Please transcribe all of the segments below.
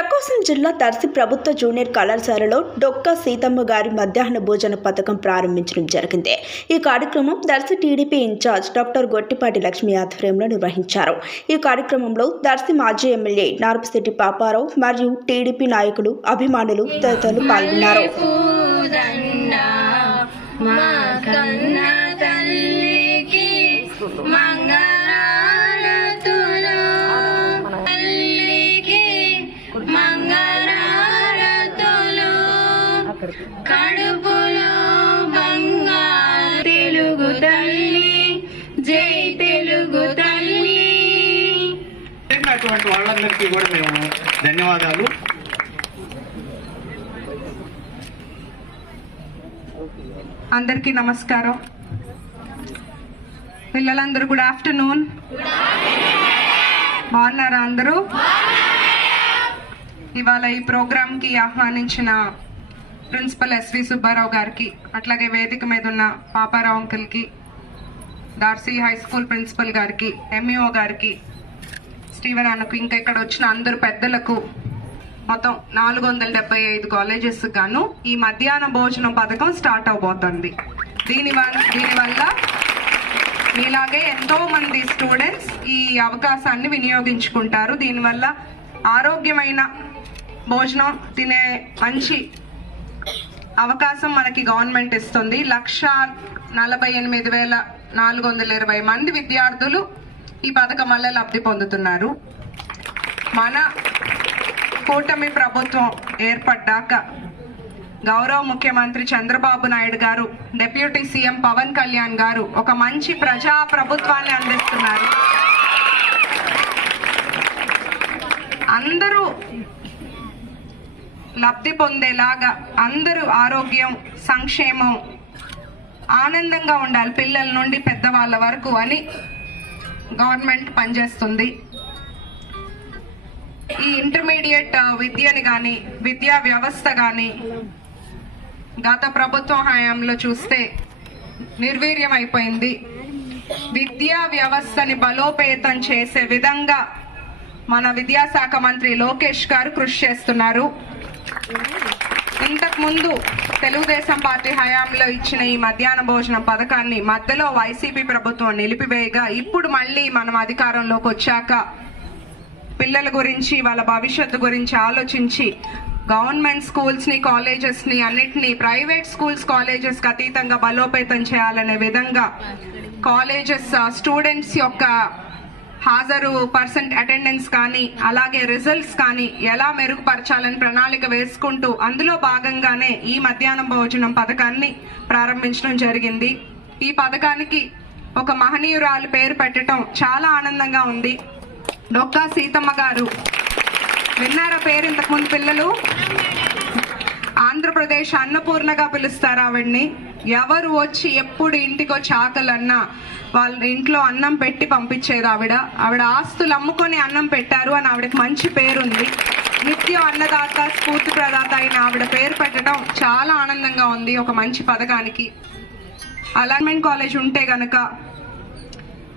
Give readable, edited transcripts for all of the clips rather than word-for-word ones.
ప్రకాశం జిల్లా దర్శి ప్రభుత్వ జూనియర్ కళాశాలలో డొక్కా సీతమ్మ గారి మధ్యాహ్న భోజన పథకం ప్రారంభించడం జరిగింది. ఈ కార్యక్రమం Darsi TDP in charge doctor Gottipati Lakshmi ఆధ్వర్యంలో నిర్వహించారు. ఈ కార్యక్రమంలో దర్శి మాజీ ఎమ్మెల్యే నార్పశెట్టి పాపారావు మరియు టీడీపీ నాయకులు, అభిమానులు తదితరులు పాల్గొన్నారు. కడుపులో బంగారు తెలుగు తల్లి, జై తెలుగు తల్లి. అటువంటి వాళ్ళందరికీ కూడా మేము ధన్యవాదాలు. అందరికీ నమస్కారం. పిల్లలందరూ గుడ్ ఆఫ్టర్నూన్. బాగున్నారా అందరూ? ఇవాళ ఈ ప్రోగ్రాంకి ఆహ్వానించిన ప్రిన్సిపల్ ఎస్వి సుబ్బారావు గారికి, అట్లాగే వేదిక మీద ఉన్న పాపారావు అంకుల్కి, దార్సీ హై స్కూల్ ప్రిన్సిపల్ గారికి, ఎంఈఓ గారికి, స్టీవెన్ అన్నకు, ఇంకా ఇక్కడ వచ్చిన అందరు పెద్దలకు, మొత్తం 475 కాలేజెస్ గాను ఈ మధ్యాహ్న భోజనం పథకం స్టార్ట్ అవబోతుంది. దీనివల్ల మీలాగే ఎంతో మంది స్టూడెంట్స్ ఈ అవకాశాన్ని వినియోగించుకుంటారు. దీనివల్ల ఆరోగ్యమైన భోజనం తినే మంచి అవకాశం మనకి గవర్నమెంట్ ఇస్తుంది. 1,48,420 మంది విద్యార్థులు ఈ పథకం వల్ల లబ్ధి పొందుతున్నారు. మన కూటమి ప్రభుత్వం ఏర్పడ్డాక గౌరవ ముఖ్యమంత్రి చంద్రబాబు నాయుడు గారు, డిప్యూటీ సీఎం పవన్ కళ్యాణ్ గారు ఒక మంచి ప్రజా ప్రభుత్వాన్ని అందిస్తున్నారు. అందరూ లబ్ధి పొందేలాగా, అందరూ ఆరోగ్యం, సంక్షేమం, ఆనందంగా ఉండాలి పిల్లల నుండి పెద్దవాళ్ళ వరకు అని గవర్నమెంట్ పనిచేస్తుంది. ఈ ఇంటర్మీడియట్ విద్యని కానీ, విద్యా వ్యవస్థ కానీ గత ప్రభుత్వం హయాంలో చూస్తే నిర్వీర్యం అయిపోయింది. విద్యా వ్యవస్థని బలోపేతం చేసే విధంగా మన విద్యాశాఖ మంత్రి లోకేష్ గారు కృషి చేస్తున్నారు. ఇంతకు ముందు తెలుగుదేశం పార్టీ హయాంలో ఇచ్చిన ఈ మధ్యాహ్న భోజనం పథకాన్ని మధ్యలో వైసీపీ ప్రభుత్వం నిలిపివేయగా, ఇప్పుడు మళ్ళీ మనం అధికారంలోకి వచ్చాక పిల్లల గురించి, వాళ్ళ భవిష్యత్తు గురించి ఆలోచించి గవర్నమెంట్ స్కూల్స్ ని, కాలేజెస్ ని అన్నిటినీ ప్రైవేట్ స్కూల్స్, కాలేజెస్ కి అతీతంగా బలోపేతం చేయాలనే విధంగా కాలేజెస్ స్టూడెంట్స్ యొక్క హాజరు పర్సెంట్ అటెండెన్స్ కానీ, అలాగే రిజల్ట్స్ కానీ ఎలా మెరుగుపరచాలని ప్రణాళిక వేసుకుంటూ అందులో భాగంగానే ఈ మధ్యాహ్నం భోజనం పథకాన్ని ప్రారంభించడం జరిగింది. ఈ పథకానికి ఒక మహనీయురాలు పేరు పెట్టడం చాలా ఆనందంగా ఉంది. డొక్కా సీతమ్మ గారు. విన్నారా పేరు ఇంతకుముందు పిల్లలు? ఆంధ్రప్రదేశ్ అన్నపూర్ణగా పిలుస్తారు ఆవిడ్ని. ఎవరు వచ్చి ఎప్పుడు ఇంటికి వచ్చి ఆకలన్నా వాళ్ళ ఇంట్లో అన్నం పెట్టి పంపించేది ఆవిడ. ఆస్తులు అమ్ముకొని అన్నం పెట్టారు అని ఆవిడకి మంచి పేరుంది. నిత్యం అన్నదాత, స్ఫూర్తి ప్రదాత అయిన ఆవిడ పేరు పెట్టడం చాలా ఆనందంగా ఉంది ఒక మంచి పథకానికి. అలాట్మెంట్ కాలేజ్ ఉంటే గనక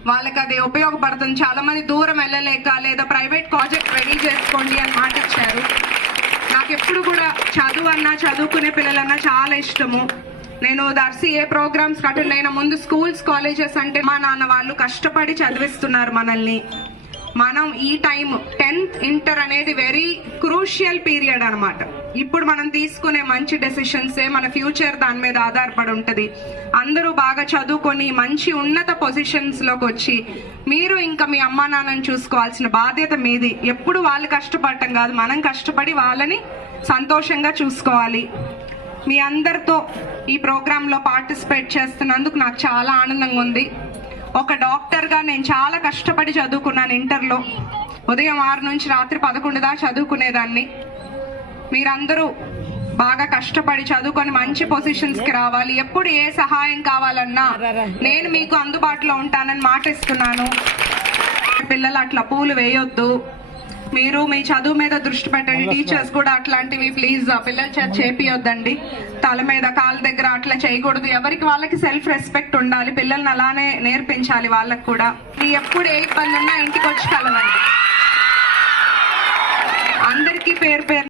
వాళ్ళకి అది ఉపయోగపడుతుంది. చాలా మంది దూరం వెళ్ళలేక లేదా ప్రైవేట్ ప్రాజెక్ట్ రెడీ చేసుకోండి అని మాట ఇచ్చారు. నాకు ఎప్పుడు కూడా చదువు అన్నా, చదువుకునే పిల్లలన్నా చాలా ఇష్టము. నేను దర్శి ఏ ప్రోగ్రామ్స్ అటెండ్ అయినా ముందు స్కూల్స్, కాలేజెస్ అంటే మా నాన్న వాళ్ళు కష్టపడి చదివిస్తున్నారు మనల్ని. మనం ఈ టైం 10th ఇంటర్ అనేది వెరీ క్రూషియల్ పీరియడ్ అనమాట. ఇప్పుడు మనం తీసుకునే మంచి డెసిషన్సే మన ఫ్యూచర్ దాని మీద ఆధారపడి ఉంటుంది. అందరూ బాగా చదువుకొని మంచి ఉన్నత పొజిషన్స్ లోకి వచ్చి మీరు ఇంకా మీ అమ్మా నాన్నని చూసుకోవాల్సిన బాధ్యత మీది. ఎప్పుడు వాళ్ళు కష్టపడటం కాదు, మనం కష్టపడి వాళ్ళని సంతోషంగా చూసుకోవాలి. మీ అందరితో ఈ ప్రోగ్రాంలో పార్టిసిపేట్ చేస్తున్నందుకు నాకు చాలా ఆనందంగా ఉంది. ఒక డాక్టర్గా నేను చాలా కష్టపడి చదువుకున్నాను. ఇంటర్లో ఉదయం 6 నుంచి రాత్రి 11 దాకా చదువుకునేదాన్ని. మీరందరూ బాగా కష్టపడి చదువుకొని మంచి పొజిషన్స్కి రావాలి. ఎప్పుడు ఏ సహాయం కావాలన్నా నేను మీకు అందుబాటులో ఉంటానని మాట ఇస్తున్నాను. పిల్లలు అట్లా పూలు వేయొద్దు, మీరు మీ చదువు మీద దృష్టి పెట్టండి. టీచర్స్ కూడా అట్లాంటివి ప్లీజ్ పిల్లల చేత చేపియొద్దండి. తల మీద, కాళ్ళ దగ్గర అట్లా చేయకూడదు. ఎవరికి వాళ్ళకి సెల్ఫ్ రెస్పెక్ట్ ఉండాలి. పిల్లల్ని అలానే నేర్పించాలి వాళ్ళకి కూడా. ఎప్పుడు ఏ ఇబ్బంది ఉన్నా ఇంటికి వచ్చి కలవండి. అందరికి అందరికీ పేరు పేరు